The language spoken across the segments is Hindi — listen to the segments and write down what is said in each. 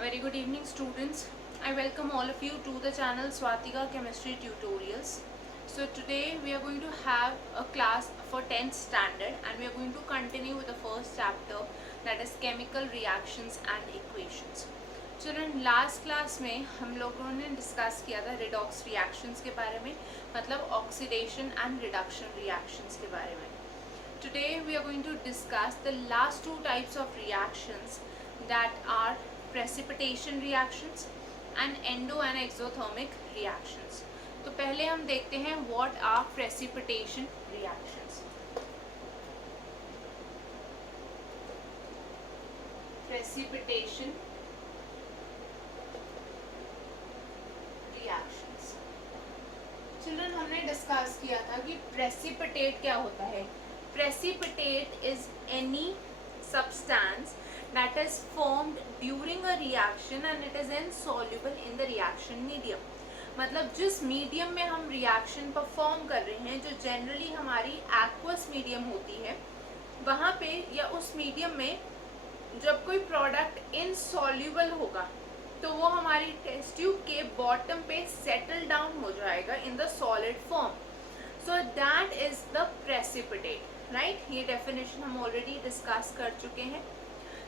A very good evening, students. I welcome all of you to the channel Swatika Chemistry Tutorials. So today we are going to have a class for 10th standard and we are going to continue with the first chapter, that is chemical reactions and equations. Children, last class में हम लोगों ने डिस्कस किया था redox reactions के बारे में, मतलब oxidation and reduction reactions के बारे में. Today we are going to discuss the last two types of reactions, that are precipitation reactions and endo and exothermic reactions. तो पहले हम देखते हैं what are precipitation reactions. Precipitation reactions. Children, हमने डिस्कस किया था कि precipitate क्या होता है. Precipitate is any substance that is formed during a reaction and it is insoluble in the reaction medium. मतलब जिस मीडियम में हम रिएक्शन परफॉर्म कर रहे हैं, जो जनरली हमारी एक्वस मीडियम होती है, वहाँ पे या उस मीडियम में जब कोई प्रोडक्ट इनसॉल्युबल होगा तो वो हमारी टेस्ट ट्यूब के बॉटम पे सेटल डाउन हो जाएगा in the solid form. So that is the precipitate, right. ये डेफिनेशन हम ऑलरेडी डिस्कस कर चुके हैं.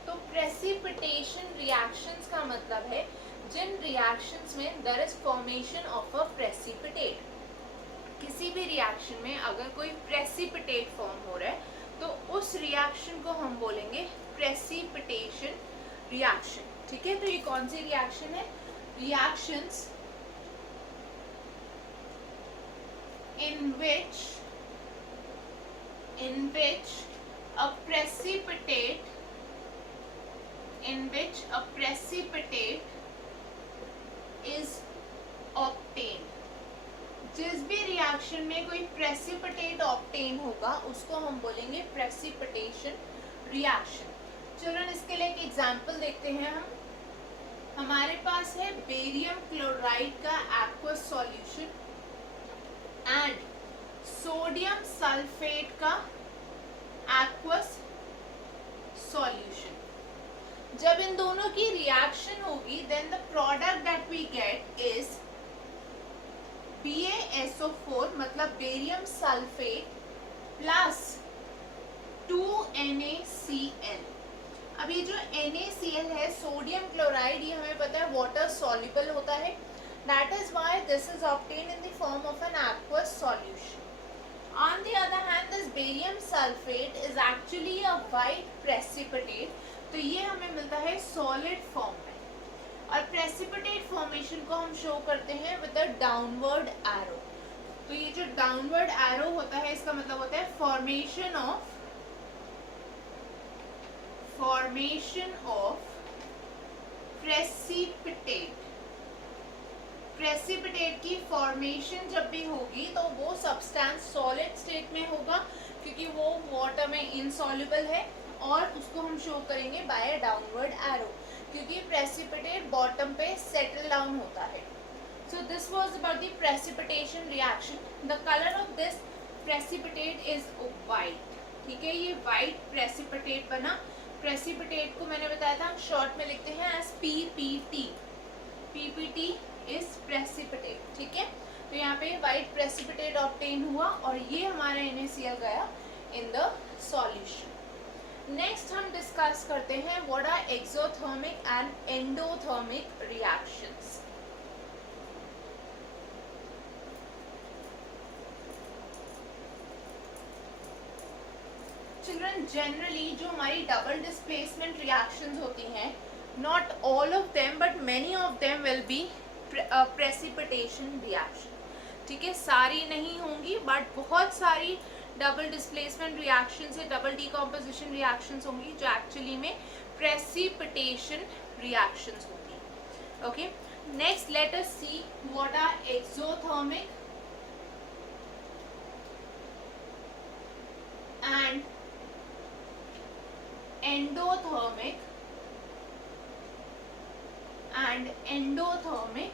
तो प्रेसिपिटेशन रिएक्शंस का मतलब है जिन रिएक्शंस में there is formation of a precipitate. किसी भी रिएक्शन में अगर कोई प्रेसिपिटेट फॉर्म हो रहा है तो उस रिएक्शन को हम बोलेंगे प्रेसिपिटेशन रिएक्शन. ठीक है, तो ये कौन सी रिएक्शन है? Reactions in which a precipitate is obtained. जिस भी रिएक्शन में कोई प्रेसिपिटेट ऑब्टेन होगा उसको हम बोलेंगे प्रेसिपिटेशन रिएक्शन. चिल्ड्रन, इसके लिए एक एग्जांपल देखते हैं हम. हमारे पास है बेरियम क्लोराइड का aqueous solution and sodium sulphate का एक्वस सॉल्यूशन. जब इन दोनों की रिएक्शन होगी then the product that we get is BaSO4, मतलब बेरियम सल्फेट प्लस 2NaCl. अब ये जो NaCl है, सोडियम क्लोराइड, ये हमें पता है वाटर सॉल्युबल होता है. That is why this is obtained in the form of an aqueous solution. On the other hand, this barium sulfate is actually a white precipitate. तो ये हमें मिलता है solid form में. और precipitate formation को हम show करते हैं with a downward arrow. तो ये जो downward arrow होता है इसका मतलब होता है formation of precipitate. प्रेसिपिटेट की फॉर्मेशन जब भी होगी तो वो सब्सटेंस सॉलिड स्टेट में होगा क्योंकि वो वाटर में इनसॉल्युबल है, और उसको हम शो करेंगे बाय अ डाउनवर्ड एरो क्योंकि प्रेसिपिटेट बॉटम पे सेटल डाउन होता है. So this was about the precipitation reaction. The colour of this precipitate is white. ठीक है, ये वाइट प्रेसिपिटेट बना. प्रेसिपिटेट को मैंने बताया था हम शॉर्ट में लिखते हैं as PPT. PPT is precipitate. ठीक है, तो यहाँ पे व्हाइट प्रेसिपिटेट ऑब्टेन हुआ और ये हमारा NaCl गया इन द सॉल्यूशन. नेक्स्ट हम डिस्कस करते हैं what are exothermic and endothermic reactions. Children, generally जो हमारी डबल डिस्प्लेसमेंट रिएक्शंस होती हैं, not all of them but many of them will be precipitation reaction. ठीक है, सारी नहीं होंगी बट बहुत सारी डबल डिस्प्लेसमेंट रिएक्शन से डबल डिकम्पोजिशन रिएक्शंस होंगी जो एक्चुअली में प्रेसिपिटेशन रिएक्शंस होंगी. Okay, next let us see what are exothermic and endothermic and endothermic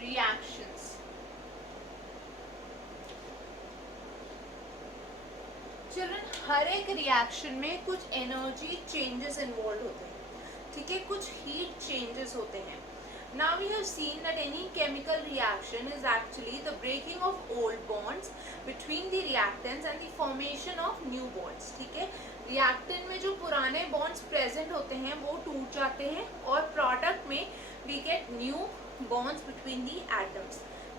reactions. Children, हर एक रिएक्शन में कुछ एनर्जी चेंजेस इन्वॉल्व होते हैं. ठीक ठीक है, कुछ हीट चेंजेस होते हैं. Now we have seen that any chemical reaction is actually the breaking of old bonds between the reactants and the formation of new bonds. ठीक है, reactant में जो पुराने bonds present होते हैं वो टूट जाते हैं और product में we get new bonds between the atoms.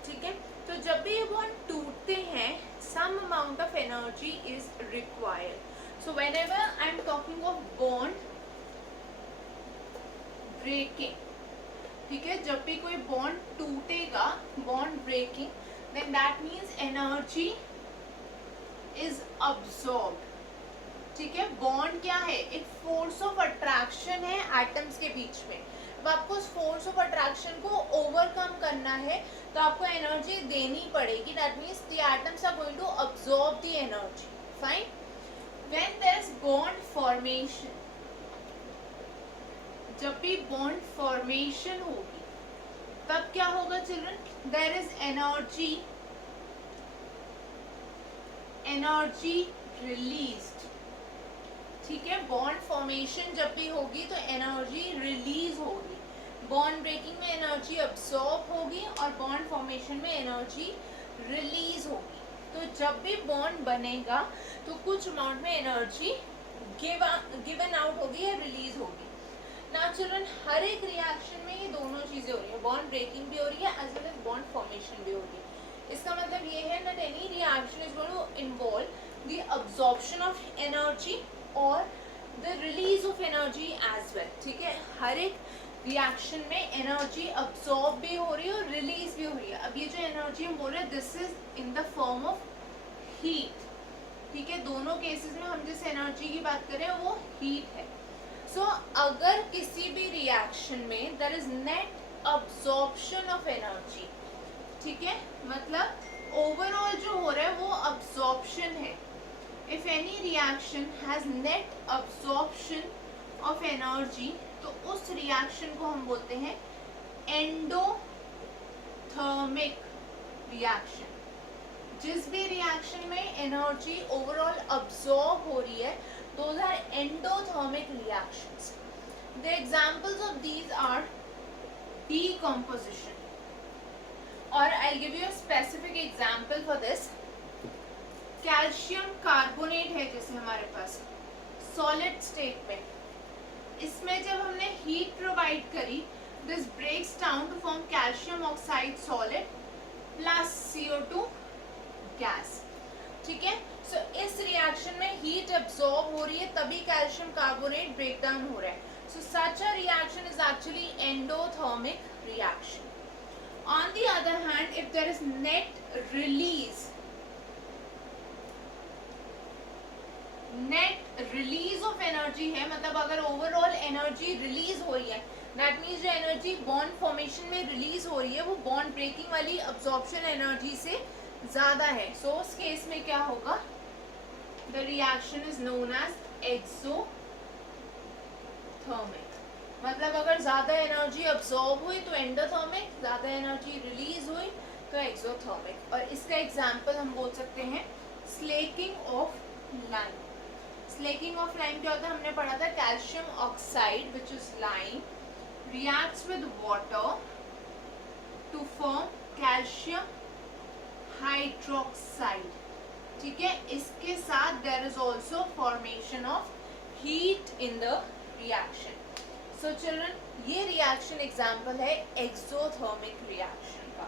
ठीक है, तो जब भी ये bond टूटते हैं some amount of energy is required. So whenever I am talking of bond breaking, ठीक है, जब भी कोई बॉन्ड टूटेगा, bond breaking, then that means energy is absorbed. ठीक है, बॉन्ड क्या है? एक फोर्स ऑफ अट्रैक्शन है एटम्स के बीच में. अब आपको उस फोर्स ऑफ अट्रैक्शन को ओवरकम करना है तो आपको एनर्जी देनी पड़ेगी. That means the atoms are going to absorb the energy. Fine. When there is bond formation, जब भी बॉन्ड फॉर्मेशन होगी तब क्या होगा children? There is energy released. ठीक है, बॉन्ड फॉर्मेशन जब भी होगी तो एनर्जी रिलीज होगी. बॉन्ड ब्रेकिंग में एनर्जी अब्सॉर्ब होगी और बॉन्ड फॉर्मेशन में एनर्जी रिलीज होगी. तो जब भी बॉन्ड बनेगा तो कुछ अमाउंट में एनर्जी गिवन आउट होगी या रिलीज होगी. नाउ चिल्ड्रन, हर एक रिएक्शन में ये दोनों चीजें हो रही है, बॉन्ड ब्रेकिंग भी हो रही है as well as bond formation भी हो रही है. इसका मतलब ये है that any reaction is going to involve the absorption of energy और the release of energy as well. ठीक है, हर एक रिएक्शन में एनर्जी अब्सॉर्ब भी हो रही है और रिलीज भी हो रही है. अब ये जो एनर्जी हम बोल रहे हैं this is in the form of heat. ठीक है, दोनों केसेस में हम जिस एनर्जी की बात कर रहे हैं वो हीट है. सो अगर किसी भी रिएक्शन में there is net absorption of energy, ठीक है, मतलब ओवरऑल जो हो रहा है वो अब्सॉर्प्शन है. If any reaction has net absorption of energy तो उस रिएक्शन को हम बोलते हैं एंडोथर्मिक रिएक्शन. जिस भी रिएक्शन में एनर्जी ओवरऑल अब्सॉर्ब हो रही है, those are endothermic reactions. The examples of these are decomposition. Or I'll give you a specific example for this. Calcium carbonate है जैसे हमारे पास सॉलिड स्टेट में, इसमें जब हमने हीट प्रोवाइड करी, this breaks down to form calcium oxide solid plus CO2 gas. ठीक है, सो इस रिएक्शन में हीट अब्सॉर्ब हो रही है तभी कैल्शियम कार्बोनेट ब्रेक डाउन हो रहा है. So such a reaction is actually endothermic reaction. On the other hand, if there is net release of energy है, मतलब अगर ओवरऑल एनर्जी रिलीज हो रही है, दैट मीन्स जो एनर्जी बॉन्ड फॉर्मेशन में रिलीज हो रही है वो बॉन्ड ब्रेकिंग वाली अब्सॉर्प्शन एनर्जी से ज्यादा है. सो उस केस में क्या होगा? The reaction is known as exothermic. मतलब अगर ज्यादा एनर्जी अब्सॉर्ब हुई तो एंडोथर्मिक, ज्यादा एनर्जी रिलीज हुई तो एक्सोथर्मिक. और इसका एग्जांपल हम बोल सकते हैं slaking of lime. Slaking of lime क्या होता है? हमने पढ़ा था calcium oxide which is lime reacts with water to form calcium hydroxide. ठीक है, इसके साथ there is also formation of heat in the reaction. So children, ये reaction example है exothermic reaction का,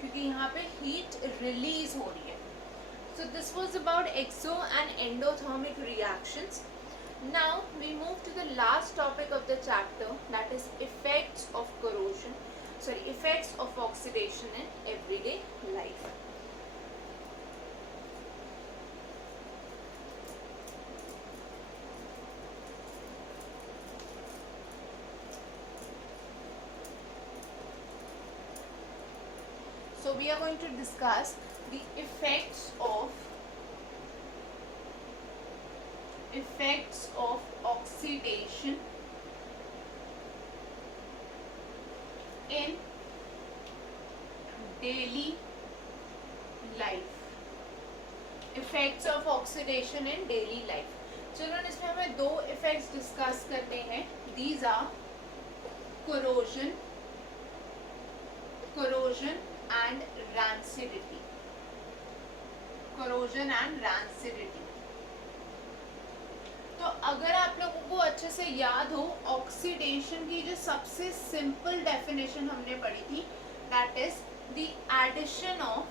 क्योंकि यहाँ पे heat release हो रही है. So this was about exo and endothermic reactions. Now we move to the last topic of the chapter, that is effects of corrosion, effects of oxidation in everyday life. So we are going to discuss the effects of oxidation in daily life. Effects of oxidation in daily life. Children, इसमें हमें दो effects discuss करते हैं. These are corrosion and rancidity. corrosion and rancidity. तो अगर आप लोगों को अच्छे से याद हो, ऑक्सीडेशन की जो सबसे सिंपल डेफिनेशन हमने पढ़ी थी, that is the addition of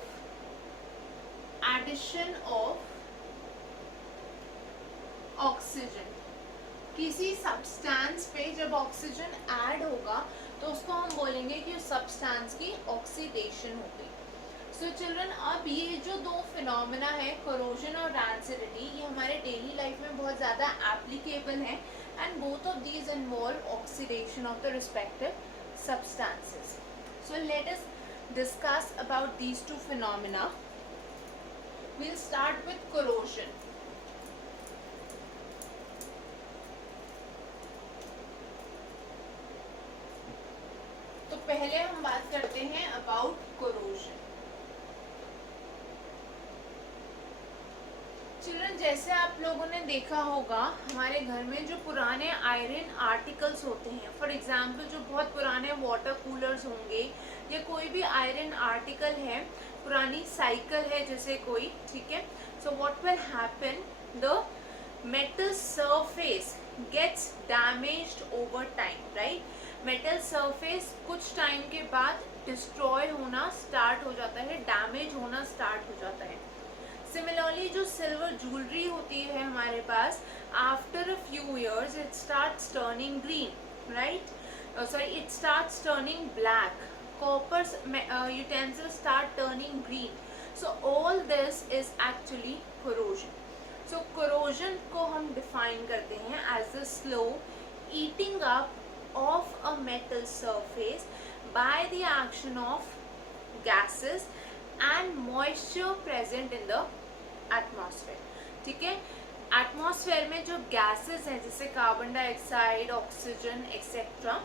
oxygen. किसी सब्सटेंस पे जब ऑक्सीजन ऐड होगा तो उसको हम बोलेंगे कि उस सब्सटेंस की ऑक्सीडेशन हो गई. सो चिल्ड्रन, अब ये जो दो फिनोमेना है, कोरोजन और रैंसिडिटी, ये हमारे डेली लाइफ में बहुत ज़्यादा एप्लीकेबल हैं, and both of these involve oxidation of the respective substances. So let us discuss about these two phenomena. we'll start with corrosion. तो पहले हम बात करते हैं अबाउट कोरोजन. चिल्ड्रन, जैसे आप लोगों ने देखा होगा, हमारे घर में जो पुराने आयरन आर्टिकल्स होते हैं, फॉर एग्जांपल जो बहुत पुराने वाटर कूलर्स होंगे या कोई भी आयरन आर्टिकल है, पुरानी साइकिल है जैसे कोई, ठीक है. So what will happen, the metal surface gets damaged over time, right. Metal surface कुछ टाइम के बाद डिस्ट्रॉय होना स्टार्ट हो जाता है, डैमेज होना स्टार्ट हो जाता है. सिमिलरली जो सिल्वर ज्वेलरी होती है हमारे पास, after a few years it starts turning green, right. Sorry, it starts turning black. Copper utensils start turning green. So all this is actually corrosion. So corrosion को हम define करते हैं as the slow eating up of a metal surface by the action of gases and moisture present in the atmosphere. ठीक है. एटमॉस्फेयर में जो गैसेस हैं जैसे कार्बन डाइऑक्साइड, ऑक्सीजन एक्सेट्रा,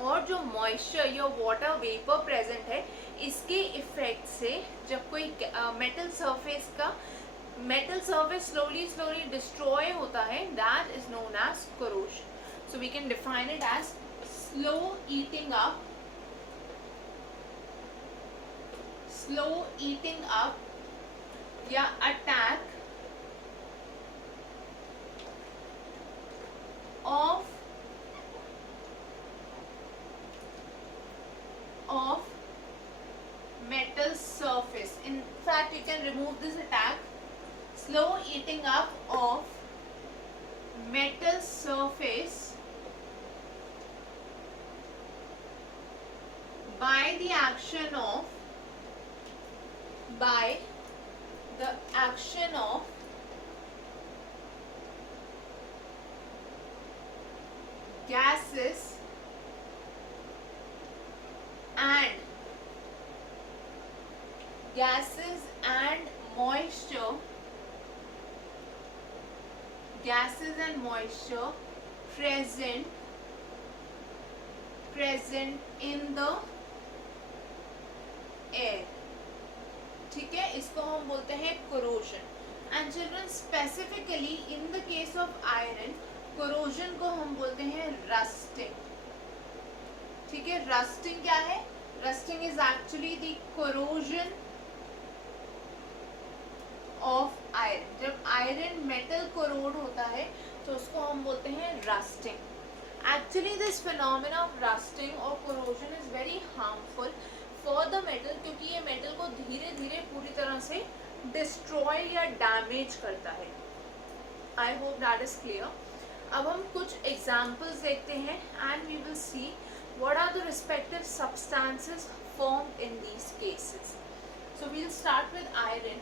और जो मॉइस्चर या वाटर वेपर प्रेजेंट है, इसके इफेक्ट से जब कोई मेटल सरफेस स्लोली डिस्ट्रॉय होता है, that is known as corrosion. So we can define it as slow eating up या attack of metal surface. In fact, you can remove this attack. Slow eating up of metal surface by the action of gases and moisture present in the air. ठीक है, इसको हम बोलते हैं corrosion. And children, specifically in the case of iron, corrosion को हम बोलते हैं rusting. ठीक है, rusting क्या है? Rusting is actually the corrosion of iron. जब iron metal corrode होता है तो उसको हम बोलते हैं rusting. Actually this phenomena of rusting or corrosion is very harmful for the metal, क्योंकि ये metal को धीरे धीरे पूरी तरह से destroy या damage करता है. I hope that is clear. अब हम कुछ examples देखते हैं and we will see what are the respective substances formed in these cases. So we'll start with iron.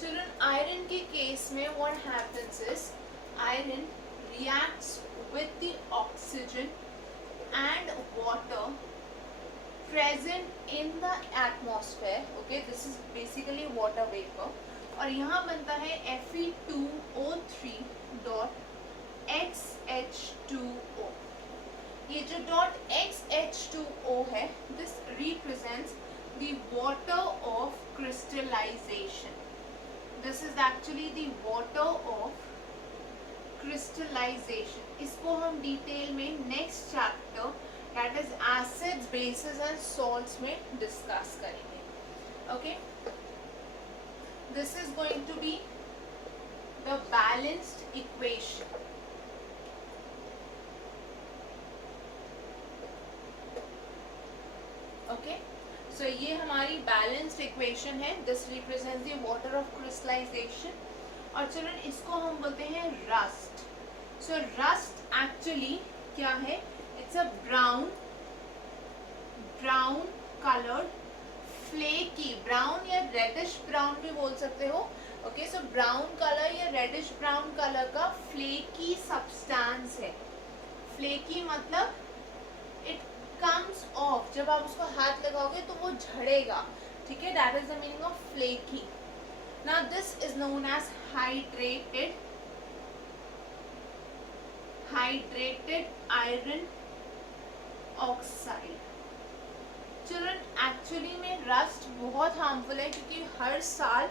Children, iron के केस में what happens is iron reacts with the oxygen and water present in the atmosphere. Okay, this is basically water vapor. और यहाँ बनता है Fe2O3 dot XH2O. ये जो dot XH2O है, this represents the water of crystallization. This is actually the water of crystallization. इसको हम डिटेल में next chapter that is acids, bases and salts में डिस्कस करेंगे। Okay, this is going to be the balanced equation. Okay, so ये हमारी बैलेंस्ड इक्वेशन है। This represents the water of crystallization. और चिल्ड्रन इसको हम बोलते हैं रस्ट। सो रस्ट एक्चुअली क्या है? It's a brown coloured flaky, brown या रेडिश ब्राउन भी बोल सकते हो। ओके, सो ब्राउन कलर या रेडिश ब्राउन कलर का फ्लेकी सब्सटेंस है। फ्लेकी मतलब इट कम्स ऑफ, जब आप उसको हाथ लगाओगे तो वो झड़ेगा। ठीक है, that is the meaning of flaky. Now this is known as hydrated iron oxide। Children actually में रस्ट बहुत हार्मफुल है, क्योंकि हर साल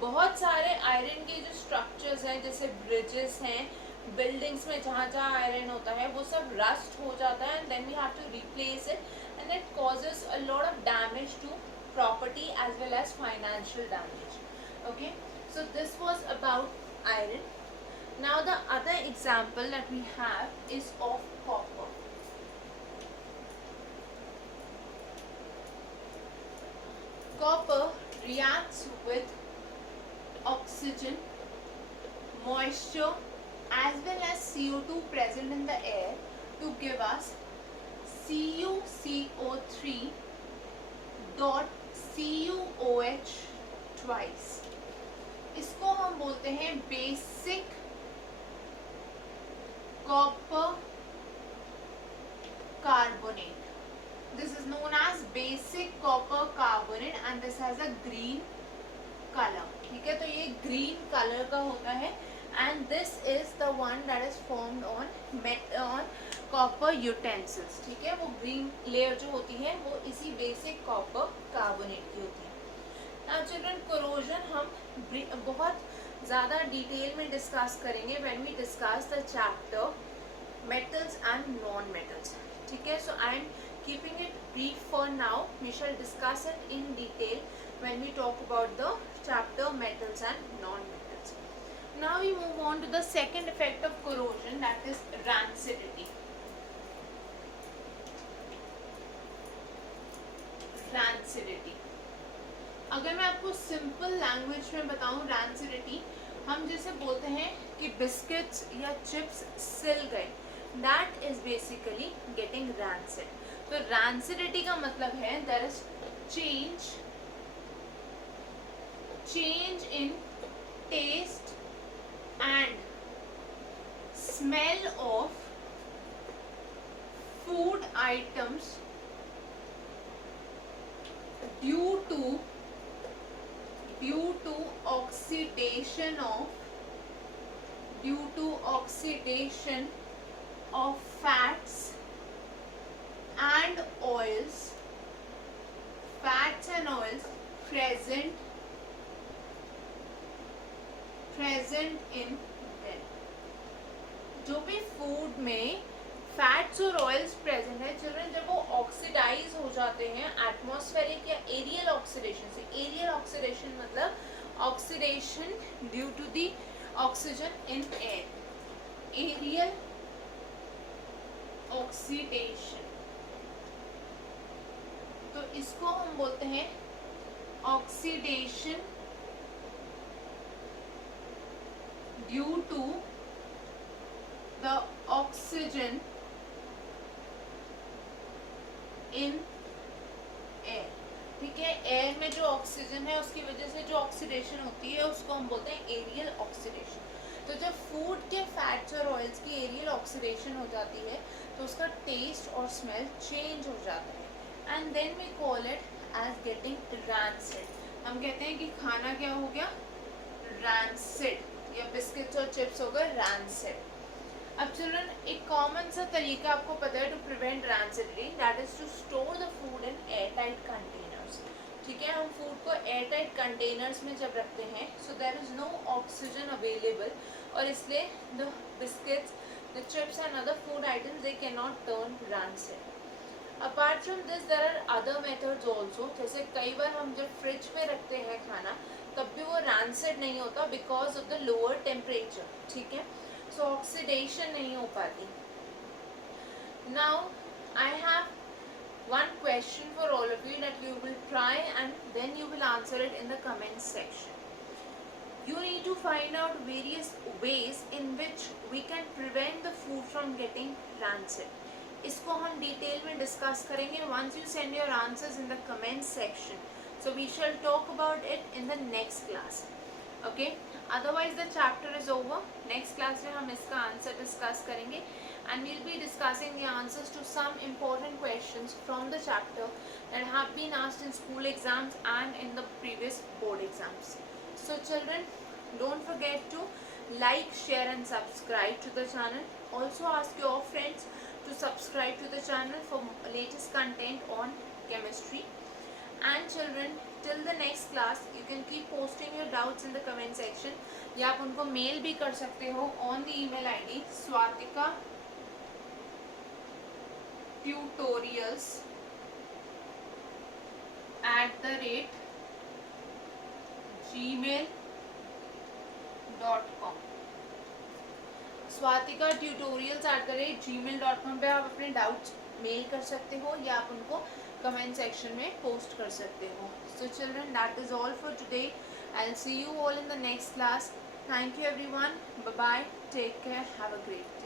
बहुत सारे आयरन के जो स्ट्रक्चर्स हैं, जैसे ब्रिजेस हैं, बिल्डिंग्स में जहाँ जहाँ आयरन होता है वो सब रस्ट हो जाता है, and then we have to replace it and it causes a lot of damage to property as well as financial damage. Okay, so this was about iron. Now the other example that we have is of copper. Copper reacts with oxygen, moisture as well as CO2 present in the air to give us CuCO3 dot CuOH twice. इसको हम बोलते हैं basic copper carbonate. This is known as basic copper carbonate and this has a green colour. ठीक है, तो ये ग्रीन कलर का होता है and this is the one that is formed on copper utensils. ठीक है, वो ग्रीन लेयर जो होती है वो इसी बेसिक कॉपर कार्बोनेट की होती है। Now children, corrosion हम बहुत ज़्यादा डिटेल में डिस्कस करेंगे when we discuss the chapter metals and non-metals। ठीक है, so I am keeping it brief for now. We shall discuss it in detail when we talk about the chapter metals and non-metals. Now we move on to the second effect of corrosion, that is rancidity. Rancidity, अगर मैं आपको सिंपल लैंग्वेज में बताऊं, रैंसिडिटी हम जैसे बोलते हैं कि बिस्किट्स या चिप्स सिल गए, that is basically getting rancid. तो रैंसिडिटी का मतलब है there is change in taste and smell of food items due to oxidation of fats and oils present in them। जो भी फूड में फैट्स और ऑयल्स प्रेजेंट है चिल्ड्रन, जब वो ऑक्सीडाइज हो जाते हैं एटमॉस्फेरिक या एरियल ऑक्सीडेशन से। एरियल ऑक्सीडेशन मतलब oxidation due to the oxygen in air. Aerial oxidation, तो इसको हम बोलते हैं oxidation due to the oxygen in air. ठीक है, एयर में जो ऑक्सीजन है उसकी वजह से जो ऑक्सीडेशन होती है उसको हम बोलते हैं एरियल ऑक्सीडेशन। तो जब फूड के फैट्स और ऑयल्स की एरियल ऑक्सीडेशन हो जाती है तो उसका टेस्ट और स्मेल चेंज हो जाता है and then we call it as getting rancid. हम कहते हैं कि खाना क्या हो गया, रैंसिड, या बिस्किट्स और चिप्स हो गए रैंसिड। अब चिल्ड्रन एक कॉमन सा तरीका आपको पता है to prevent rancidity, that is to store the food in airtight containers. ठीक है, हम फूड को एयर टाइट कंटेनर्स में जब रखते हैं, so there is no oxygen available, और इसलिए the biscuits, the chips and other food items they can not turn rancid. Apart from this there are other methods also, जैसे कई बार हम जब फ्रिज में रखते हैं खाना तब भी वो rancid नहीं होता because of the lower temperature, ठीक है, सो ऑक्सीडेशन नहीं हो पाती. Now I have one question for all of you that you will try and then you will answer it in the comments section. You need to find out various ways in which we can prevent the food from getting rancid. इसको हम डिटेल में डिस्कस करेंगे once you send your answers in the comments section. So we shall talk about it in the next class. Okay? Otherwise the chapter is over. Next class में हम इसका आंसर डिस्कस करेंगे and we'll be discussing the answers to some important questions from the chapter that have been asked in school exams and in the previous board exams. So children, don't forget to like, share and subscribe to the channel. Also ask your friends to subscribe to the channel for latest content on chemistry. And children, till the next class you can keep posting your doubts in the comment section, या आप उनको मेल भी कर सकते हो on the email ID swatika tutorials@gmail.com. Swatika tutorials@gmail.com पे आप अपने डाउट्स मेल कर सकते हो या आप उनको कमेंट सेक्शन में पोस्ट कर सकते हो. So children, that is all for today. I'll see you all in the next class. Thank you everyone. Bye bye. Take care. Have a great day.